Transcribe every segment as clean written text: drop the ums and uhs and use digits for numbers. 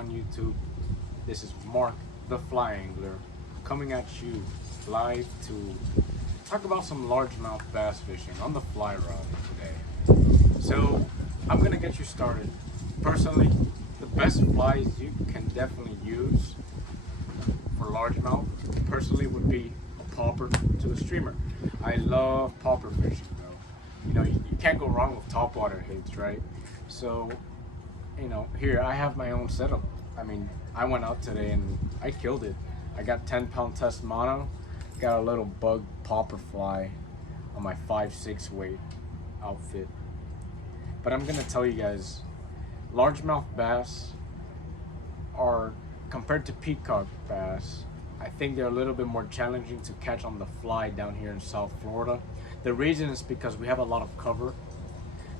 on YouTube. This is Mark, the Fly Angler, coming at you live to talk about some largemouth bass fishing on the fly rod today. So I'm gonna get you started. Personally, the best flies you can definitely use for largemouth, personally, would be a popper to a streamer. I love popper fishing though. You can't go wrong with topwater hits, right? So, here I have my own setup. I went out today and I killed it. I got 10-pound test mono, got a little bug popper fly on my 5'6" weight outfit. But I'm gonna tell you guys, largemouth bass are, compared to peacock bass, I think they're a little bit more challenging to catch on the fly down here in South Florida. The reason is because we have a lot of cover.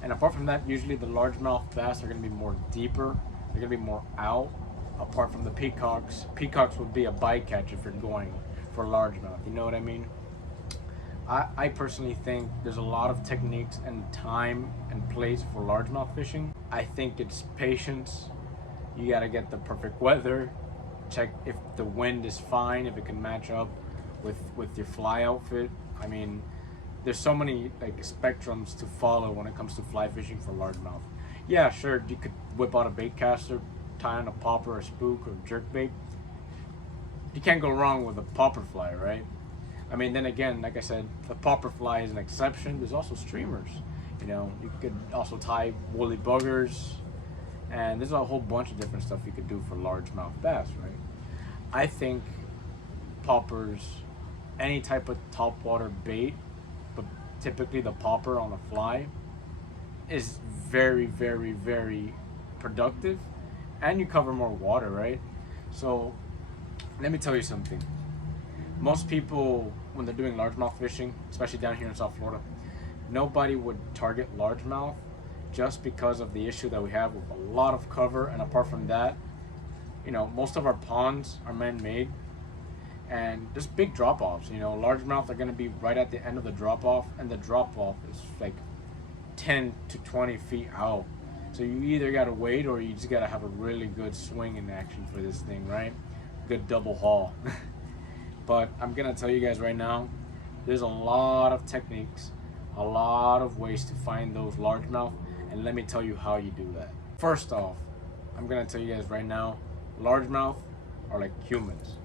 And apart from that, usually the largemouth bass are going to be more deeper. They're going to be more out. Apart from the peacocks. Peacocks would be a bycatch if you're going for largemouth. You know what I mean? I personally think there's a lot of techniques and time and place for largemouth fishing. I think it's patience. You got to get the perfect weather. Check if the wind is fine, if it can match up with your fly outfit. There's so many spectrums to follow when it comes to fly fishing for largemouth. Yeah, sure, you could whip out a bait caster, tie on a popper, a spook, or jerkbait. You can't go wrong with a popper fly, right? Then again, like I said, the popper fly is an exception. There's also streamers. You could also tie woolly buggers, and there's a whole bunch of different stuff you could do for largemouth bass, right? I think poppers, any type of topwater bait, but typically the popper on a fly, is very, very, very productive, and you cover more water, right? So let me tell you something. Most people, when they're doing largemouth fishing, especially down here in South Florida, nobody would target largemouth just because of the issue that we have with a lot of cover. And apart from that, most of our ponds are man-made, and there's big drop-offs. Largemouth are going to be right at the end of the drop-off, and the drop-off is like 10 to 20 feet out. So you either got to wait, or you just got to have a really good swing in action for this thing, right? Good double haul. But I'm going to tell you guys right now, there's a lot of techniques, a lot of ways to find those largemouth, and let me tell you how you do that. First off, I'm going to tell you guys right now, largemouth are like humans.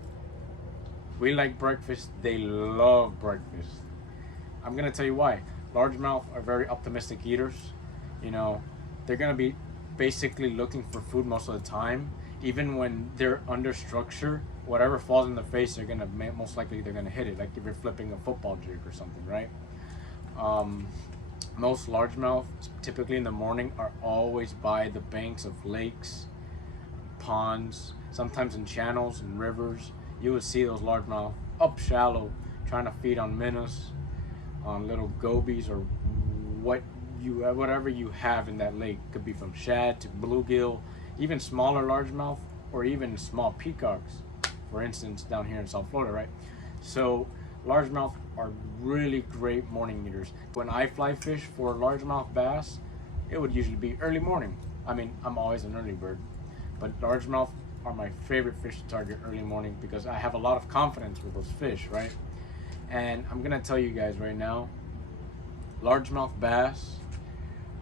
We like breakfast, they love breakfast. I'm gonna tell you why. Largemouth are very optimistic eaters. They're gonna be basically looking for food most of the time. Even when they're under structure, whatever falls in their face, most likely they're gonna hit it. Like if you're flipping a football jig or something, right? Most largemouth, typically in the morning, are always by the banks of lakes, ponds, sometimes in channels and rivers. You would see those largemouth up shallow, trying to feed on minnows, on little gobies, or whatever you have in that lake. Could be from shad to bluegill, even smaller largemouth, or even small peacocks, for instance, down here in South Florida, right? So largemouth are really great morning eaters. When I fly fish for largemouth bass, it would usually be early morning. I'm always an early bird, but largemouth are my favorite fish to target early morning because I have a lot of confidence with those fish, right? And I'm gonna tell you guys right now, largemouth bass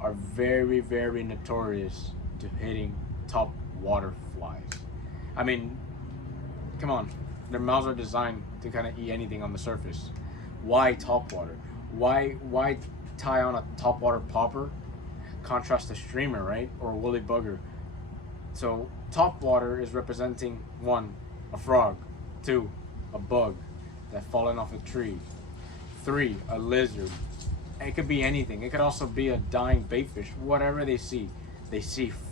are very, very notorious to hitting top water flies. Come on, their mouths are designed to kind of eat anything on the surface. Why top water? Why tie on a top water popper? Contrast to streamer, right? Or a woolly bugger. So top water is representing 1, a frog, 2, a bug that fallen off a tree, 3, a lizard. It could be anything. It could also be a dying baitfish. Whatever they see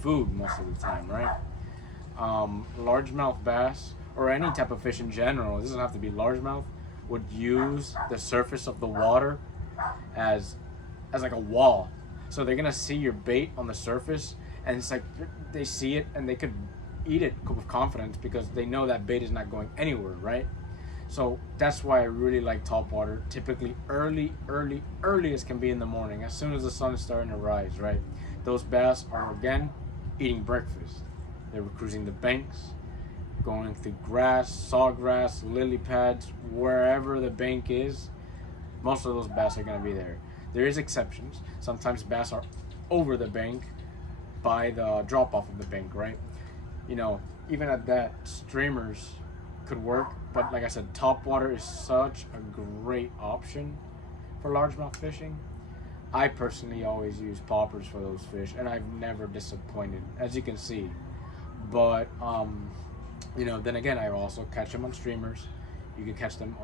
food most of the time, right? Largemouth bass, or any type of fish in general, it doesn't have to be largemouth, would use the surface of the water as like a wall. So they're gonna see your bait on the surface, and it's like they see it and they could eat it with confidence because they know that bait is not going anywhere, right? So that's why I really like topwater. Typically earliest can be in the morning, as soon as the sun is starting to rise, right? Those bass are, again, eating breakfast. They were cruising the banks, going through grass, sawgrass, lily pads, wherever the bank is. Most of those bass are going to be there. There is exceptions. Sometimes bass are over the bank by the drop off of the bank, right? You know, even at that, streamers could work, but like I said, top water is such a great option for largemouth fishing. I personally always use poppers for those fish, and I've never disappointed, as you can see. But you know, then again, I also catch them on streamers. You can catch them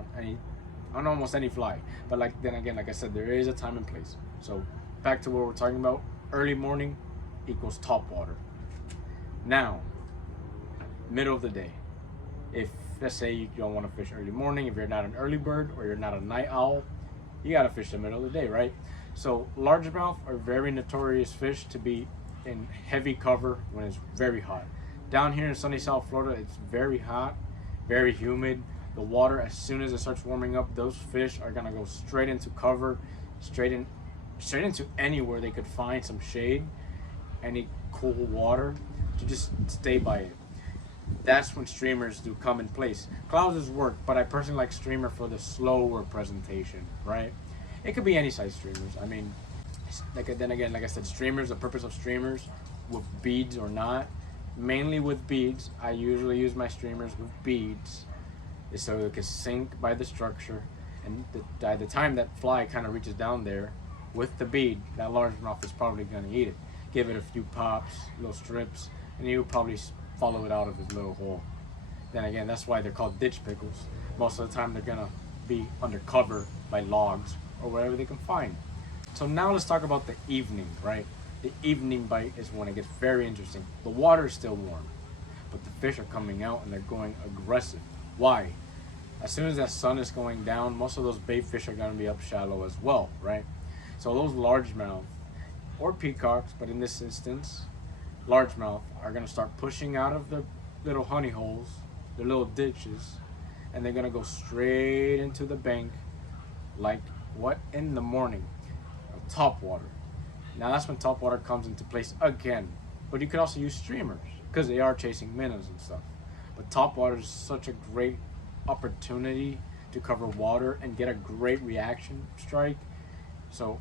on almost any fly. But like then again, like I said, there is a time and place. So back to what we're talking about. Early morning equals top water. Now, middle of the day. If let's say you don't want to fish early morning, if you're not an early bird or you're not a night owl, you gotta fish the middle of the day, right? So largemouth are very notorious fish to be in heavy cover when it's very hot. Down here in sunny South Florida, it's very hot, very humid. The water, as soon as it starts warming up, those fish are gonna go straight into cover, straight into anywhere they could find some shade, any cool water, to just stay by it. That's when streamers do come in place. Clouds work, but I personally like streamer for the slower presentation, right? It could be any size streamers. I mean, then again, like I said, streamers, the purpose of streamers, with beads or not, mainly with beads, I usually use my streamers with beads, is so it can sink by the structure, and by the time that fly kind of reaches down there with the bead, that largemouth is probably going to eat it. Give it a few pops, little strips, and he'll probably follow it out of his little hole. Then again, that's why they're called ditch pickles. Most of the time they're gonna be under cover by logs or wherever they can find. So now let's talk about the evening, right? The evening bite is when it gets very interesting. The water is still warm, but the fish are coming out and they're going aggressive. Why? As soon as that sun is going down, most of those bait fish are gonna be up shallow as well, right? So those largemouth or peacocks, but in this instance, largemouth are going to start pushing out of the little honey holes, the little ditches, and they're going to go straight into the bank like what? In the morning. Top water. Now that's when top water comes into place again. But you could also use streamers because they are chasing minnows and stuff. But top water is such a great opportunity to cover water and get a great reaction strike. So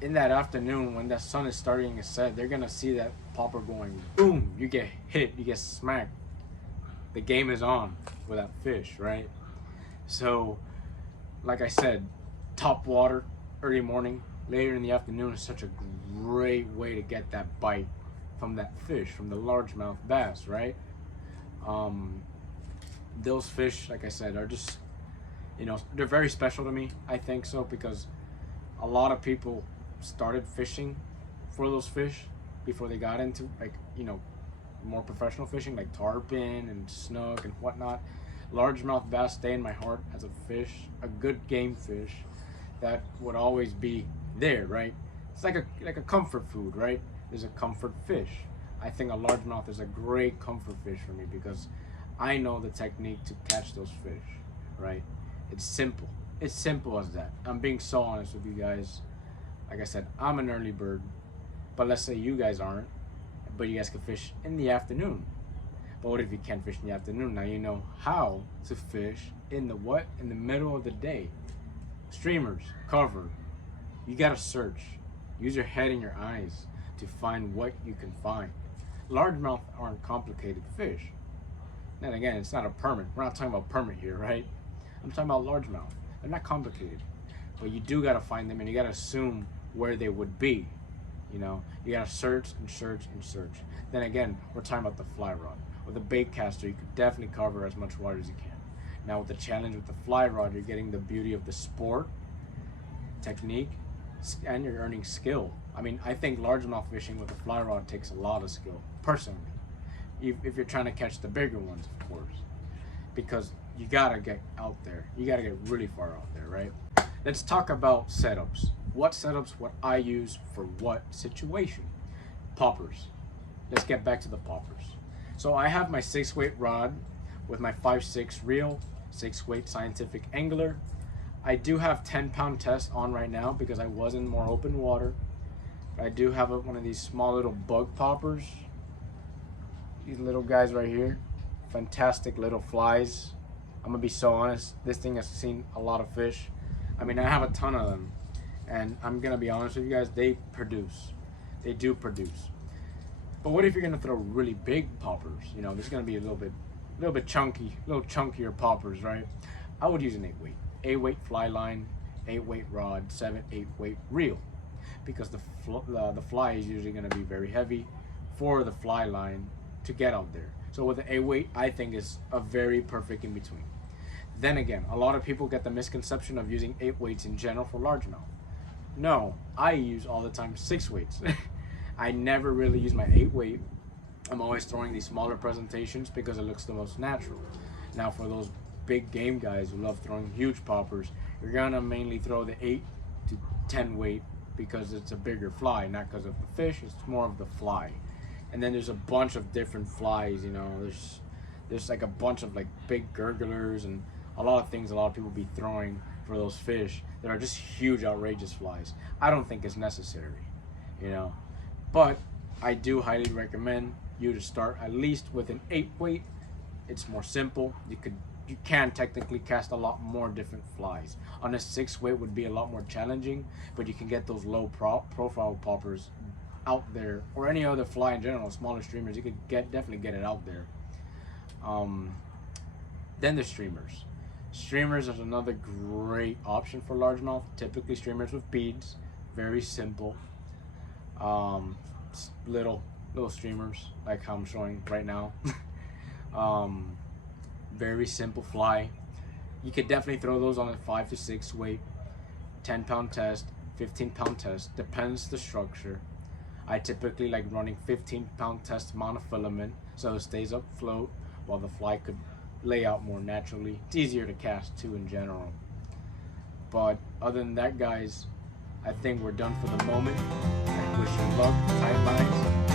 in that afternoon, when that sun is starting to set, they're gonna see that popper going boom. You get hit, you get smacked. The game is on with that fish, right? So, like I said, top water, early morning, later in the afternoon is such a great way to get that bite from that fish, from the largemouth bass, right? Those fish, like I said, are just, you know, they're very special to me. I think so because a lot of people started fishing for those fish before they got into, like, you know, more professional fishing like tarpon and snook and whatnot. Largemouth bass stay in my heart as a fish, a good game fish that would always be there, right? It's like a comfort food, right? There's a comfort fish. I think a largemouth is a great comfort fish for me because I know the technique to catch those fish, right? It's simple. It's simple as that. I'm being so honest with you guys. Like I said, I'm an early bird, but let's say you guys aren't, but you guys can fish in the afternoon. But what if you can't fish in the afternoon? Now you know how to fish in the what? In the middle of the day. Streamers, cover. You gotta search. Use your head and your eyes to find what you can find. Largemouth aren't complicated fish. And again, it's not a permit. We're not talking about permit here, right? I'm talking about largemouth. They're not complicated. But you do gotta find them and you gotta assume where they would be. You know, you gotta search and search and search. Then again, we're talking about the fly rod. With a bait caster, you could definitely cover as much water as you can. Now with the challenge with the fly rod, you're getting the beauty of the sport, technique, and you're earning skill. I mean, I think largemouth fishing with a fly rod takes a lot of skill, personally. If you're trying to catch the bigger ones, of course. Because you gotta get out there. You gotta get really far out there, right? Let's talk about setups. What setups would I use for what situation? Poppers. Let's get back to the poppers. So I have my 6-weight rod with my 5/6 reel, 6-weight scientific angler. I do have 10-pound test on right now because I was in more open water. I do have one of these small little bug poppers. These little guys right here, fantastic little flies. I'm gonna be so honest, this thing has seen a lot of fish. I mean, I have a ton of them, and I'm gonna be honest with you guys, they produce. They do produce. But what if you're gonna throw really big poppers? You know, this is gonna be a little bit chunky, a little chunkier poppers, right? I would use an 8-weight. 8-weight fly line, 8-weight rod, 7-8-weight reel. Because the fly is usually gonna be very heavy for the fly line to get out there. So with the 8-weight, I think is a very perfect in between. Then again, a lot of people get the misconception of using 8 weights in general for largemouth. No, I use all the time 6 weights. I never really use my 8-weight. I'm always throwing these smaller presentations because it looks the most natural. Now for those big game guys who love throwing huge poppers, you're gonna mainly throw the 8 to 10 weight because it's a bigger fly, not because of the fish, it's more of the fly. And then there's a bunch of different flies, you know, there's like a bunch of like big gurglers and a lot of things a lot of people be throwing for those fish that are just huge, outrageous flies. I don't think it's necessary, you know. But I do highly recommend you to start at least with an 8-weight. It's more simple. You can technically cast a lot more different flies. On a 6-weight would be a lot more challenging, but you can get those low profile poppers out there, or any other fly in general, smaller streamers. You could definitely get it out there. Then the streamers. Streamers is another great option for largemouth. Typically streamers with beads, very simple. Little streamers like how I'm showing right now. Very simple fly. You could definitely throw those on a 5 to 6 weight, 10-pound test, 15-pound test, depends the structure. I typically like running 15-pound test monofilament so it stays afloat while the fly could lay out more naturally. It's easier to cast too in general. But other than that, guys, I think we're done for the moment. I wish you luck, tight lines.